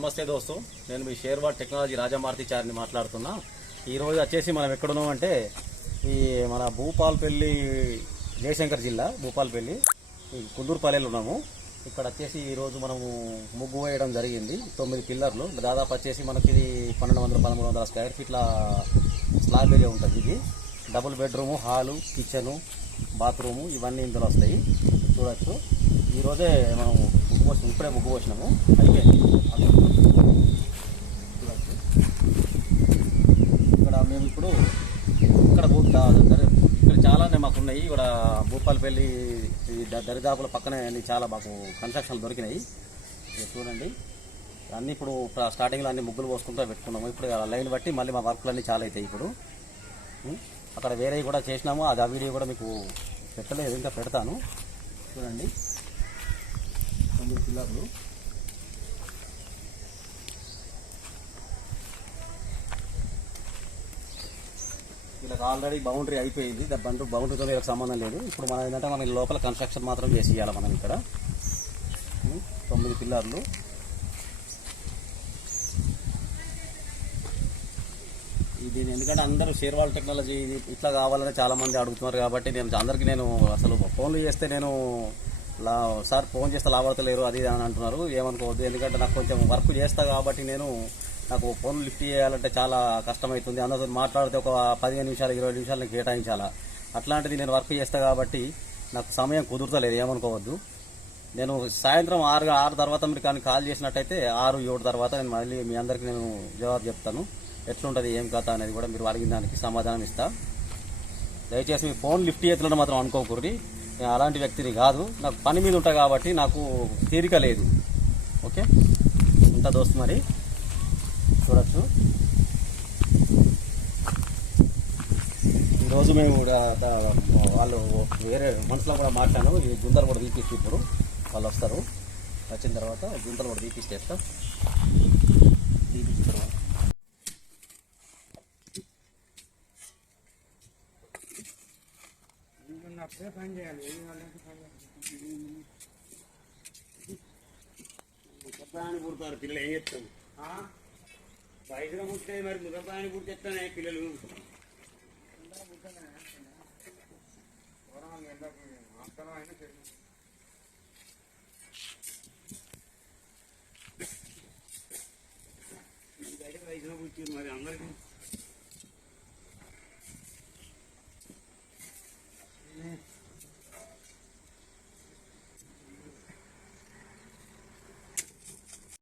నమస్తే దోస్తు, నేను మీ షేర్వాడ్ టెక్నాలజీ రాజమారుతి చారిని మాట్లాడుతున్నా. ఈరోజు వచ్చేసి మనం ఎక్కడున్నాం అంటే ఈ మన భూపాలపల్లి, జయశంకర్ జిల్లా భూపాలపల్లి కుందూరుపల్లిలో ఉన్నాము. ఇక్కడ వచ్చేసి ఈరోజు మనము ముగ్గు వేయడం జరిగింది. 9 పిల్లర్లు దాదాపు వచ్చేసి మనకి 1200-1300 స్క్వేర్ ఫీట్ల స్లాబ్ ఏరియా ఉంటుంది. ఇది double bedroom, hall, kitchen, bathroom ఇవన్నీ ఇందులో వస్తాయి. చూడొచ్చు, ఈరోజే మనం ఇప్పుడే ముగ్గు పోసినాము, అయిపోయింది. చూడచ్చు, ఇక్కడ మేము ఇప్పుడు ఇక్కడ చాలానే మాకున్నాయి. ఇక్కడ భూపాలపల్లి దరిదాపుల పక్కనే చాలా మాకు కన్స్ట్రక్షన్లు దొరికినాయి. చూడండి, అన్నీ ఇప్పుడు స్టార్టింగ్లో అన్ని ముగ్గులు పోసుకుంటూ పెట్టుకున్నాము. ఇప్పుడు లైన్ బట్టి మళ్ళీ మా వర్క్లు అన్నీ చాలా అవుతాయి. ఇప్పుడు అక్కడ వేరేవి కూడా చేసినాము, అది ఆ వీడియో కూడా మీకు పెట్టలేదు, ఇంకా పెడతాను. చూడండి, 9 పిల్లర్లు. వీళ్ళకి ఆల్రెడీ బౌండరీ అయిపోయింది. బౌండరీతో వీళ్ళకి సంబంధం లేదు. ఇప్పుడు మనం ఏంటంటే మన లోపల కన్స్ట్రక్షన్ మాత్రం చేసి ఇవ్వాలి. మనం ఇక్కడ 9 పిల్లర్లు. దీని ఎందుకంటే అందరూ షేర్వాడ్ టెక్నాలజీ ఇట్లా కావాలని చాలామంది అడుగుతున్నారు కాబట్టి నేను అసలు ఫోన్లు చేస్తే సార్ ఫోన్ చేస్తే లాభపడతలేరు అది అని అంటున్నారు. ఏమనుకోవద్దు, ఎందుకంటే నాకు కొంచెం వర్క్ చేస్తా కాబట్టి నాకు ఫోన్ లిఫ్ట్ చేయాలంటే చాలా కష్టమవుతుంది. అందరితో మాట్లాడితే ఒక 15 నిమిషాలు 20 నిమిషాలు నాకు కేటాయించాలా. అట్లాంటిది నేను వర్క్ చేస్తా కాబట్టి నాకు సమయం కుదురుతలేదు, ఏమనుకోవద్దు. నేను సాయంత్రం 6 తర్వాత మీరు కానీ కాల్ చేసినట్టయితే 6-7 తర్వాత నేను మళ్ళీ మీ అందరికీ నేను జవాబు చెప్తాను. ఎట్లుంటుంది ఏం కథ అనేది కూడా మీరు అడిగిన దానికి సమాధానం ఇస్తా. దయచేసి మీ ఫోన్ లిఫ్ట్ చేతులను మాత్రం అనుకోకూడదు. నేను అలాంటి వ్యక్తిని కాదు, నాకు పని మీద ఉంటా కాబట్టి నాకు తీరిక లేదు. ఓకే, ఉంటా దోస్తు. మరి చూడచ్చు, ఈరోజు మేము వాళ్ళు వేరే మనుషులు కూడా మాట్లాడాము. ఈ గుంతలు కూడా తీపిస్తే ఇప్పుడు వాళ్ళు వస్తారు. వచ్చిన తర్వాత గుంతలు కూడా తీపిస్తేస్తాం. తీపిచ్చిన తర్వాత పని చేయాలి. ముద్దపాయని పుడతారు పిల్లలు, ఏం చెప్తాం? వయసులో పుట్టే మరి ముద్దపాయని పుట్టేస్తానే పిల్లలు. వయసులో పుట్టారు మరి అందరికీ